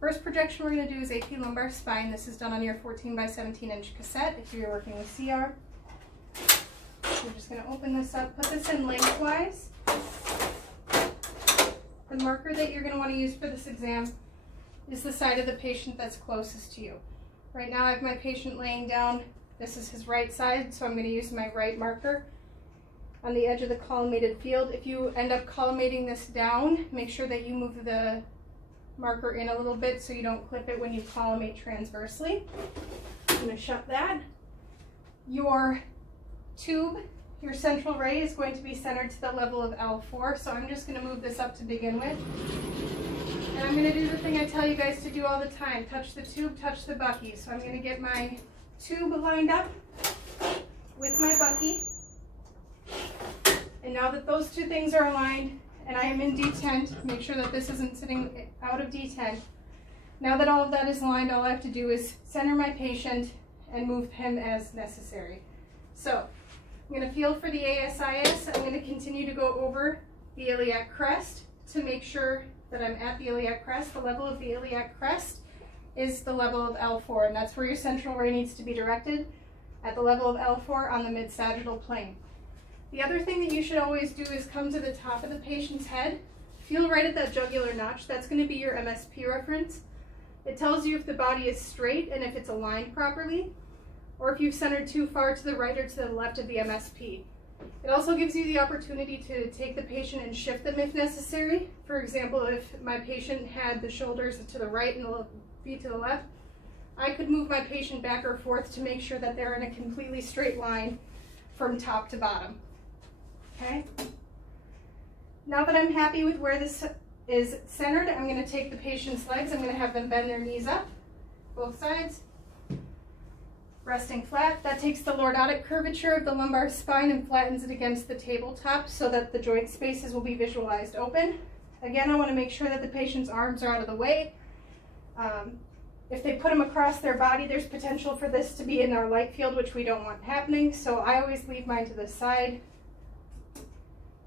First projection we're going to do is AP Lumbar Spine. This is done on your 14 by 17 inch cassette if you're working with CR. We're just going to open this up, put this in lengthwise. The marker that you're going to want to use for this exam is the side of the patient that's closest to you. Right now I have my patient laying down. This is his right side, so I'm going to use my right marker on the edge of the collimated field. If you end up collimating this down, make sure that you move the marker in a little bit so you don't clip it when you collimate transversely. I'm going to shut that. Your tube, your central ray, is going to be centered to the level of L4, so I'm just going to move this up to begin with. And I'm going to do the thing I tell you guys to do all the time. Touch the tube, touch the bucky. So I'm going to get my tube lined up with my bucky. And now that those two things are aligned, and I am in detent, make sure that this isn't sitting out of detent. Now that all of that is aligned, all I have to do is center my patient and move him as necessary. So I'm going to feel for the ASIS. I'm going to continue to go over the iliac crest to make sure that I'm at the iliac crest. The level of the iliac crest is the level of L4, and that's where your central ray needs to be directed, at the level of L4 on the mid-sagittal plane. The other thing that you should always do is come to the top of the patient's head. Feel right at that jugular notch. That's going to be your MSP reference. It tells you if the body is straight and if it's aligned properly, or if you've centered too far to the right or to the left of the MSP. It also gives you the opportunity to take the patient and shift them if necessary. For example, if my patient had the shoulders to the right and the feet to the left, I could move my patient back or forth to make sure that they're in a completely straight line from top to bottom. Okay? Now that I'm happy with where this is centered, I'm going to take the patient's legs. I'm going to have them bend their knees up, both sides. Resting flat. That takes the lordotic curvature of the lumbar spine and flattens it against the tabletop so that the joint spaces will be visualized open. Again, I want to make sure that the patient's arms are out of the way. If they put them across their body, there's potential for this to be in our light field, which we don't want happening, so I always leave mine to the side.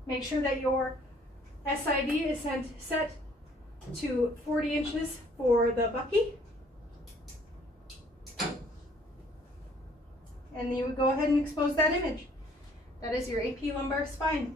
Make sure that your SID is set to 40 inches for the bucky. And you would go ahead and expose that image. That is your AP lumbar spine.